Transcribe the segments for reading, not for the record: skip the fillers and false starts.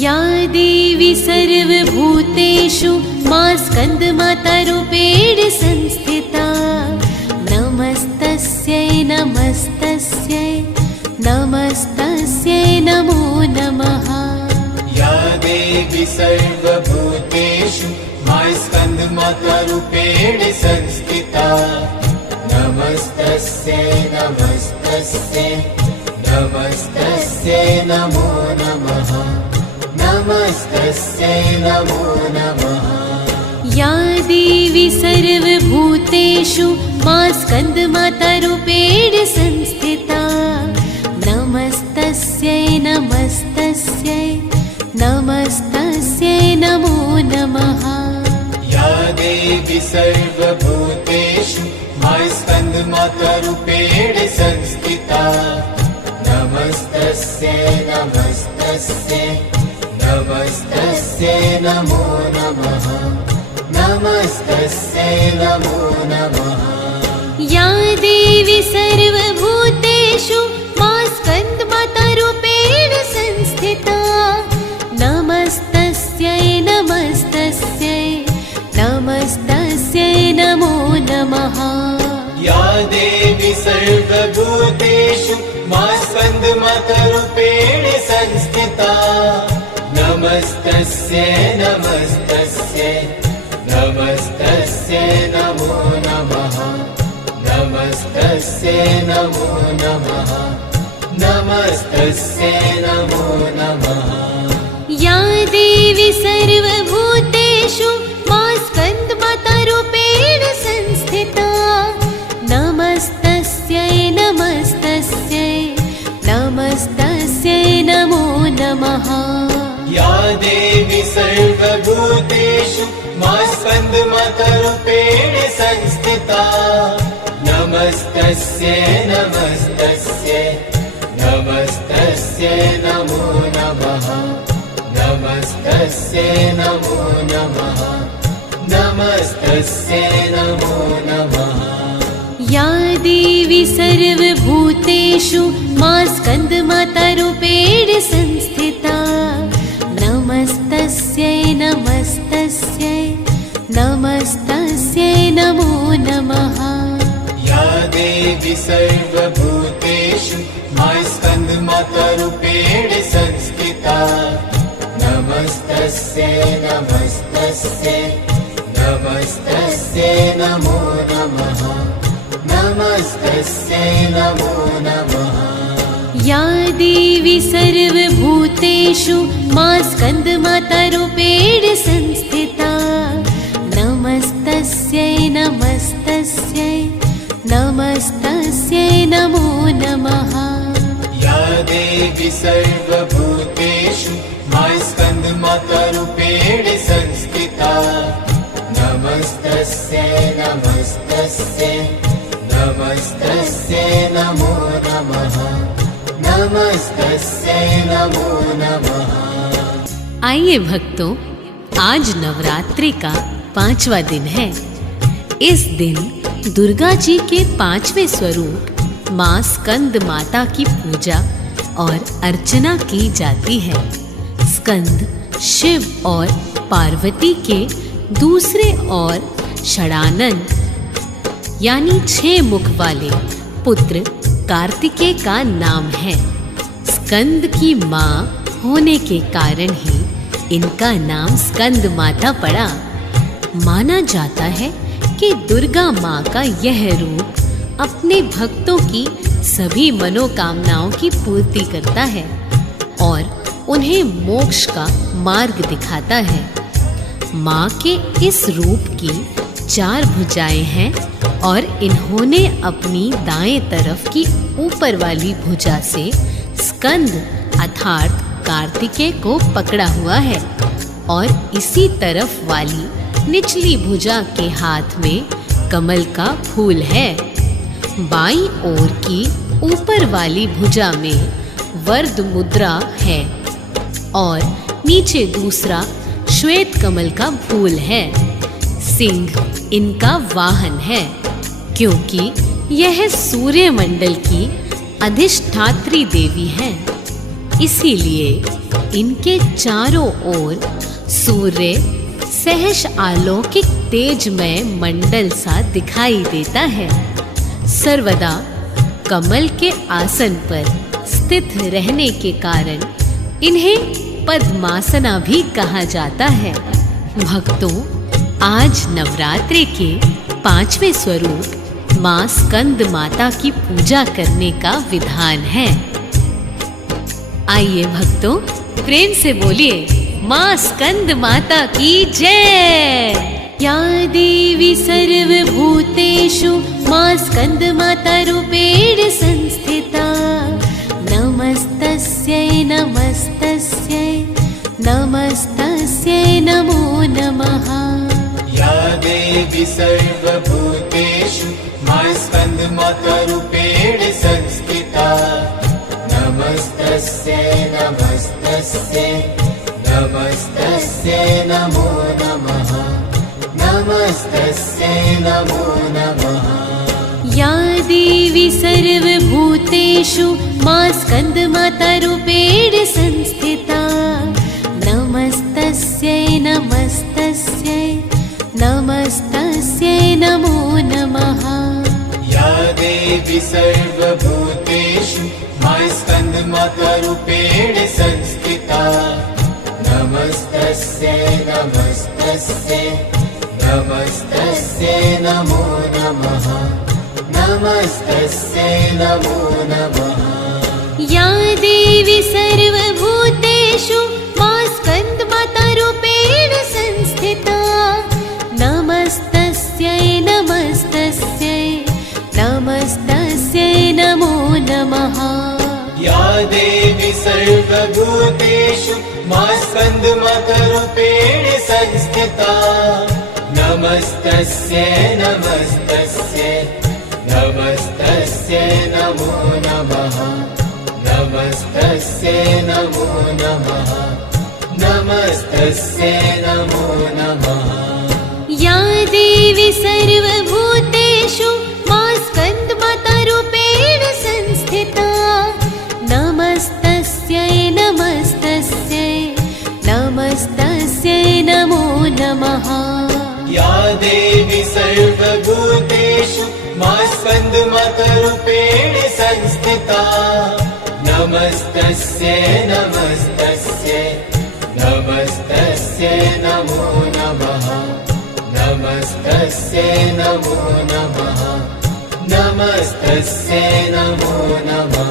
या देवी सर्वभूतेषु मा स्कन्दमातारूपेण संस्थिता नमस्तस्यै नमस्तस्यै नमस्तस्यै नमो नमः। या देवी सर्वभूतेषु मा स्कन्दमातारूपेण संस्थिता नमस्तस्यै नमस्तस्यै नमस्तस्यै नमो नमः नमस्तस्यै नमो नमः। या देवी सर्वभूतेषु मा स्कन्दमातारूपेण संस्थिता नमस्तस्यै नमस्तस्यै नमस्तस्यै नमो नमः। या देवी सर्वभूतेषु मा स्कन्दमातारूपेण संस्थिता नमस्तस्यै नमस्तस्यै नमस्तस्यै नमो नमः नमस्तस्यै नमो नमः। या देवी सर्वभूतेषु मा स्कन्दमातारूपेण संस्थिता नमस्तस्यै नमस्तस्यै नमस्तस्यै नमो नमः। या देवी सर्वभूतेषु मा स्कन्दमातारूपेण संस्थिता नमस्तस्यै नमस्तस्यै नमस्तस्यै नमो नमः नमस्तस्यै नमो नमः नमस्तस्यै नमो नमः। या देवी सर्वभूतेषु मा स्कन्दमातारूपेण संस्थिता नमस्तस्यै नमस्तस्यै नमस्तस्यै नमो नमः। या देवी सर्वभूतेषु मा स्कन्दमातारूपेण संस्थिता नमस्तस्यै नमस्तस्यै नमस्तस्यै नमो नमः नमस्तस्यै नमो नमः नमस्तस्यै नमो नमः। या देवी सर्वभूतेषु मा स्कन्दमातारूपेण संस्थिता नमस्तस्यै नमस्तस्यै नमस्तस्यै नमो नमः। या देवी सर्वभूतेषु मा स्कन्दमातारूपेण संस्थिता नमस्तस्यै नमस्तस्यै नमस्तस्यै नमो नमः नमस्तस्यै नमो नमः। या देवी सर्वभूतेषु मा स्कन्दमातारूपेण संस्थिता नमस्तस्यै नमस्तस्यै नमस्तस्यै नमो नमः। या देवी सर्वभूतेषु मा स्कन्दमातारूपेण संस्थिता नमस्तस्यै नमस्तस्यै नमस्तस्यै नमो नमः नमस्तस्यै नमो नमः। आइए भक्तों, आज नवरात्रि का 5वां दिन है। इस दिन दुर्गा जी के 5वें स्वरूप माँ स्कंद माता की पूजा और अर्चना की जाती है। स्कंद शिव और पार्वती के दूसरे और षडानन यानी 6 मुख वाले पुत्र कार्तिकेय का नाम है। स्कंद की माँ होने के कारण ही इनका नाम स्कंद माता पड़ा। माना जाता है कि दुर्गा माँ का यह रूप अपने भक्तों की सभी मनोकामनाओं की पूर्ति करता है और उन्हें मोक्ष का मार्ग दिखाता है। माँ के इस रूप की 4 भुजाएं हैं और इन्होंने अपनी दाएं तरफ की ऊपर वाली भुजा से स्कंद अर्थात कार्तिकेय को पकड़ा हुआ है और इसी तरफ वाली निचली भुजा के हाथ में कमल का फूल है। बाईं ओर की ऊपर वाली भुजा में वर्द मुद्रा है और नीचे दूसरा श्वेत कमल का फूल है। सिंह इनका वाहन है क्योंकि यह सूर्य मंडल की अधिष्ठात्री देवी हैं। इसीलिए इनके चारों ओर सूर्य सहज अलौकिक तेजमय मंडल सा दिखाई देता है। सर्वदा कमल के आसन पर स्थित रहने के कारण इन्हें पद्मासना भी कहा जाता है। भक्तों, आज नवरात्रि के 5वें स्वरूप मां स्कंद माता की पूजा करने का विधान है। आइए भक्तों, प्रेम से बोलिए मां स्कंद माता की जय। या देवी सर्वभूतेषु मां स्कंद माता रूपेण संस्थिता। नमस्तस्यै नमस्तस्यै नमस्तस्यै नमो नमः। या देवी सर्वभूतेषु मां स्कंद माता रूपेण संस्थिता। नमस्तस्यै नमस्तस्यै नमस्तस्यै नमो नमः। नमस्तस्यै नमो नमः। या देवी सर्वभूतेषु मां स्कंद माता रूपेण संस्थिता। नमस्तस्यै नमस्तस्यै नमस्तस्यै नमो नमः। या देवी सर्वभूतेषु मां स्कंद माता रूपेण संस्थिता। नमस्तस्यै नमस्तस्यै नमस्तस्यै नमो नमः। नमस्तस्यै नमो नमः। या देवी सर्वभूतेषु मां स्कंद माता रूपेण संस्थिता। नमस्तस्यै नमस्तस्यै नमस्तस्यै नमो नमः। या देवी सर्वभूतेषु मां स्कंद माता रूपेण संस्थिता। नमस्तस्यै नमस्तस्यै नमस्तस्यै नमो नमः। नमस्तस्यै नमो नमः। नमस्तस्यै नमो नमः। या देवी सर्वभूतेषु मां स्कंद माता रूपेण संस्थिता। नमस्तस्यै नमस्तस्यै नमस्तस्यै नमो नमः। या देवी सर्वभूतेषु मां स्कंद माता रूपेण संस्थिता। नमस्तस्यै नमस्तस्यै नमस्तस्यै नमो नमः। नमस्तस्यै नमो नमः। नमस्तस्यै नमो नमः।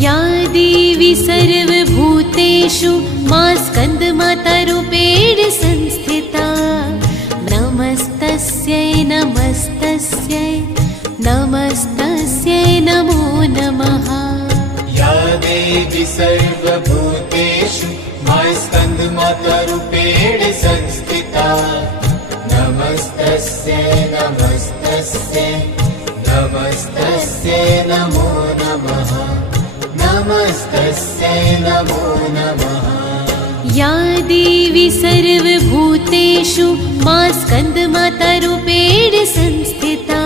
या देवी सर्वभूतेषु मां स्कंद माता रूपेण संस्थिता। नमस्तस्यै नमस्तस्यै नमस्तस्यै नमो नमः। या देवी सर्वभूतेषु मां स्कंद माता रूपेण संस्थिता। नमस्तस्यै नमस्तस्यै नमस्तस्यै नमो नमः। नमस्तस्यै नमो नमः। या देवी सर्वभूतेषु मां स्कंद माता रूपेण संस्थिता।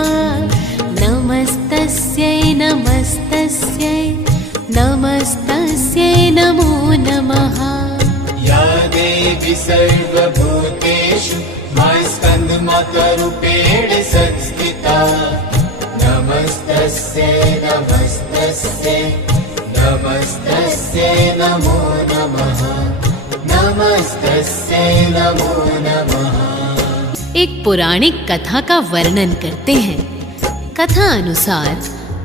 नमस्तस्यै नमस्तस्यै नमस्तस्यै नमो नमः। या देवी सर्वभूतेषु मां स्कंद माता रूपेण संस्थिता। नमस्तस्यै नमस्तस्यै नमस्तस्यै नमो नमः। नमस्तस्यै नमो नमः। एक पौराणिक कथा का वर्णन करते हैं। कथा अनुसार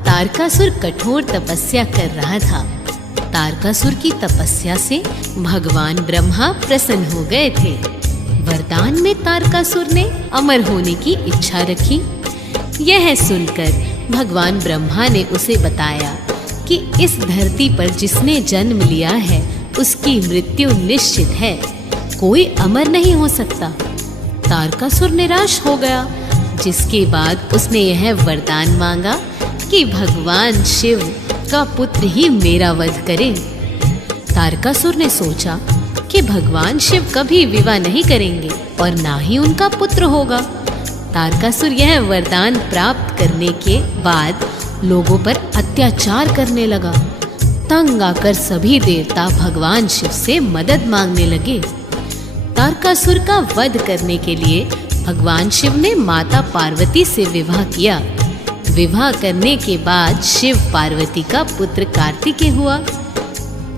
तारकासुर कठोर तपस्या कर रहा था। तारकासुर की तपस्या से भगवान ब्रह्मा प्रसन्न हो गए थे। वरदान में तारकासुर ने अमर होने की इच्छा रखी। यह सुनकर भगवान ब्रह्मा ने उसे बताया कि इस धरती पर जिसने जन्म लिया है उसकी मृत्यु निश्चित है, कोई अमर नहीं हो सकता। तारकासुर निराश हो गया, जिसके बाद उसने यह वरदान मांगा कि भगवान शिव का पुत्र ही मेरा वध करे। तारकासुर ने सोचा कि भगवान शिव कभी विवाह नहीं करेंगे और ना ही उनका पुत्र होगा। तारकासुर यह वरदान प्राप्त करने के बाद लोगों पर अत्याचार करने लगा। तंग आकर सभी देवता भगवान शिव से मदद मांगने लगे। तारकासुर का वध करने के लिए भगवान शिव ने माता पार्वती से विवाह किया। विवाह करने के बाद शिव पार्वती का पुत्र कार्तिकेय हुआ।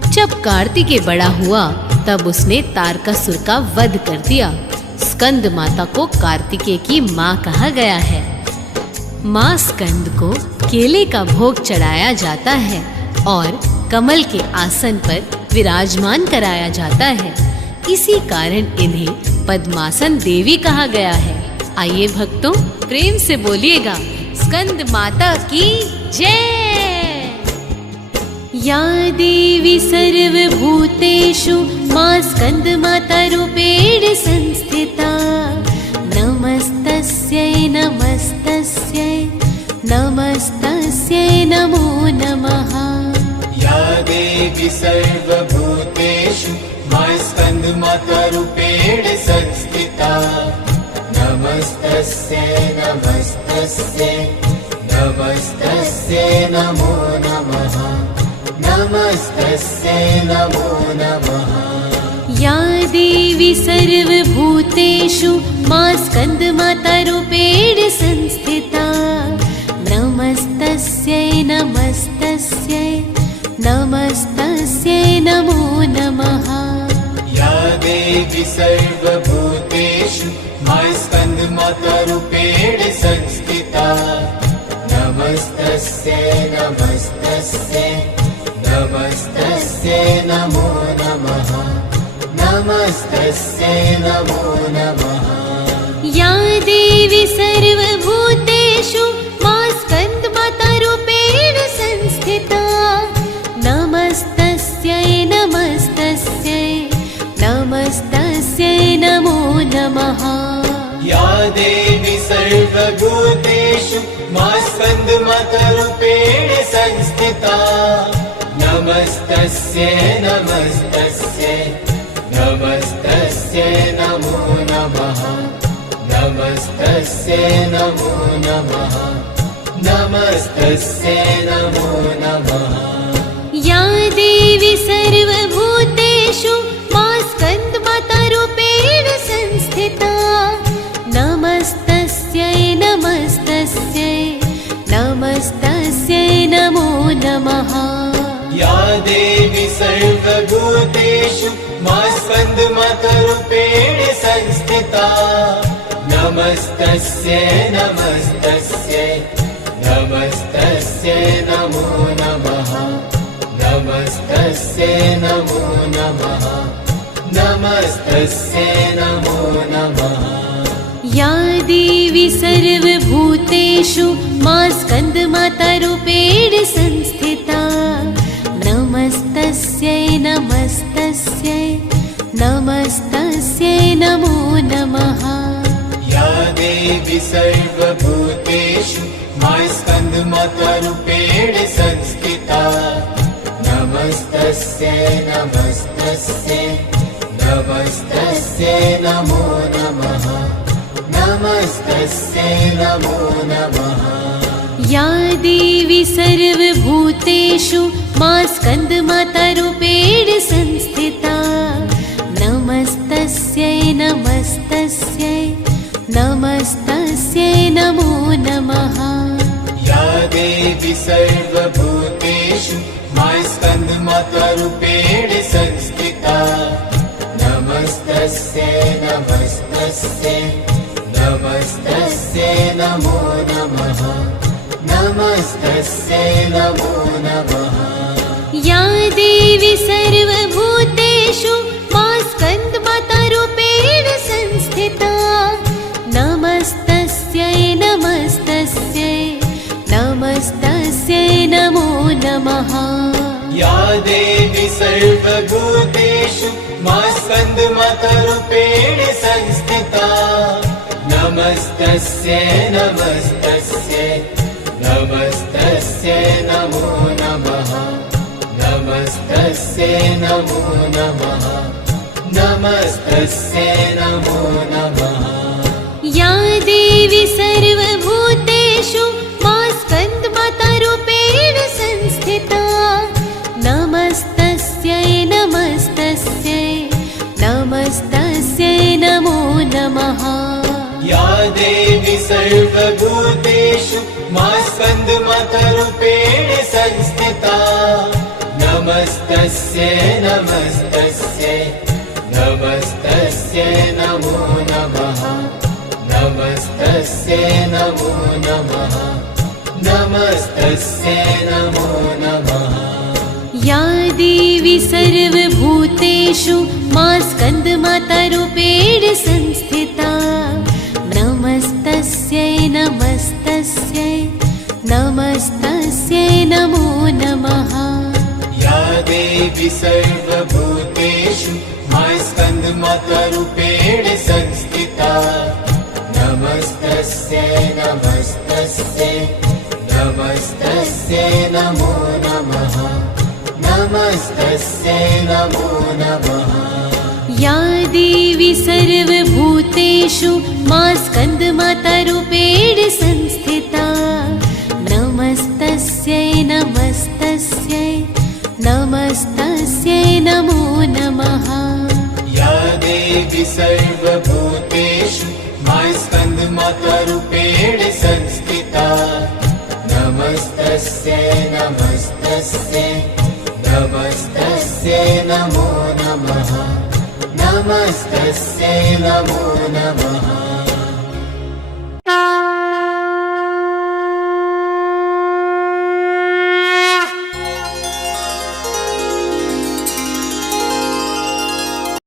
जब कार्तिकेय बड़ा हुआ तब उसने तारकासुर का वध कर दिया। स्कंद माता को कार्तिकेय की माँ कहा गया है। माँ स्कंद को केले का भोग चढ़ाया जाता है और कमल के आसन पर विराजमान कराया जाता है। इसी कारण इन्हें पद्मासन देवी कहा गया है। आइए भक्तों, प्रेम से बोलिएगा स्कंद माता की जय। या देवी सर्वभूतेषु मां स्कंद माता रूपेण संस्थिता। नमस्तस्यै नमस्तस्यै नमस्तस्यै नमो नमः। या देवी सर्वभूतेषु मां स्कंद माता रूपेण संस्थिता। नमस्तस्यै नमस्तस्यै नमस्तस्यै नमो नमः। नमस्तस्यै नमो नमः। या देवी सर्वभूतेषु मां स्कंद माता रूपेण संस्थिता। नमस्तस्यै नमस्तस्यै नमस्तस्यै नमो नमः। या देवी सर्वभूतेषु मां स्कंद माता रूपेण संस्थिता। नमस्तस्यै नमस्तस्यै नमस्तस्यै नमो नमः। नमस्तस्यै नमो नमः। या देवी सर्वभूतेषु मां स्कंद माता रूपेण संस्थिता। नमस्तस्यै नमस्तस्यै नमस्तस्यै नमो नमः। या देवी सर्वभूतेषु मां स्कंद माता रूपेण संस्थिता। नमस्तस्यै नमस्तस्यै नमस्तस्यै नमो नमः। नमस्तस्यै नमो नमः। नमस्तस्यै नमो नमः। या देवी सर्वभूतेषु मां स्कंद माता रूपेण संस्थिता। नमस्तस्यै नमस्तस्यै नमस्तस्यै नमो नमः। या देवी सर्वभूतेषु मां स्कंद माता रूपेण संस्थिता। नमस्तस्यै नमस्तस्यै नमस्तस्यै नमो नमः। नमस्तस्यै नमो नमः। नमस्तस्यै नमो नमः। या देवी सर्वभूतेषु मां स्कंद माता रूपेण संस्थिता। नमस्तस्यै नमस्तस्यै नमस्तस्यै नमो नमः। या देवी सर्वभूतेषु मां स्कंद माता रूपेण संस्थिता। नमस्तस्यै नमस्तस्यै नमस्तस्यै नमो नमः। नमस्तस्यै नमो नमः। या देवी सर्वभूतेषु मां स्कंद माता रूपेण संस्थिता। नमस्तस्यै नमस्तस्यै नमस्तस्यै नमो नमः। या देवी सर्वभूतेषु मां स्कंद माता रूपेण संस्थिता। नमस्तस्यै नमस्तस्यै नमस्तस्यै नमो नमः। नमस्तस्यै नमो नमः। या देवी सर्वभूतेषु मां स्कंद माता रूपेण संस्थिता। नमस्तस्यै नमस्तस्यै नमस्तस्यै नमो नमः। या देवी सर्वभूतेषु मां स्कंद माता रूपेण संस्थिता। नमस्तस्यै नमस्तस्यै नमस्तस्यै नमो नमः। नमस्तस्यै नमो नमः। नमस्तस्यै नमो नमः। या देवी सर्वभूतेषु मां स्कंद माता रूपेण संस्थिता। सर्वभूतेषु मा स्कन्दमातरूपेण संस्थिता नमस्तस्यै नमस्तस्यै नमस्तस्यै नमो नमः नमस्तस्यै नमो नमः नमस्तस्यै नमो नमः या देवी सर्वभूतेषु मा स्कन्दमातारूपेण संस्थिता नमस्तस्यै नमस्तस्यै नमस्तस्यै नमो नमः या देवी सर्वभूतेषु मा स्कन्दमातारूपेण संस्थिता नमस्तस्यै नमस्तस्यै नमस्तस्यै नमो नमः नमस्तस्यै नमो नमः या देवी सर्वभूतेषु मा स्कन्दमातारूपेण संस्थिता नमस्तस्यै नमस्तस्यै नमस्तस्यै नमो नमः या देवी सर्वभूतेषु मा स्कन्दमातारूपेण संस्थिता नमस्तस्यै नमस्तस्यै नमस्तस्यै नमो नमः नमस्तस्यै नमो नमः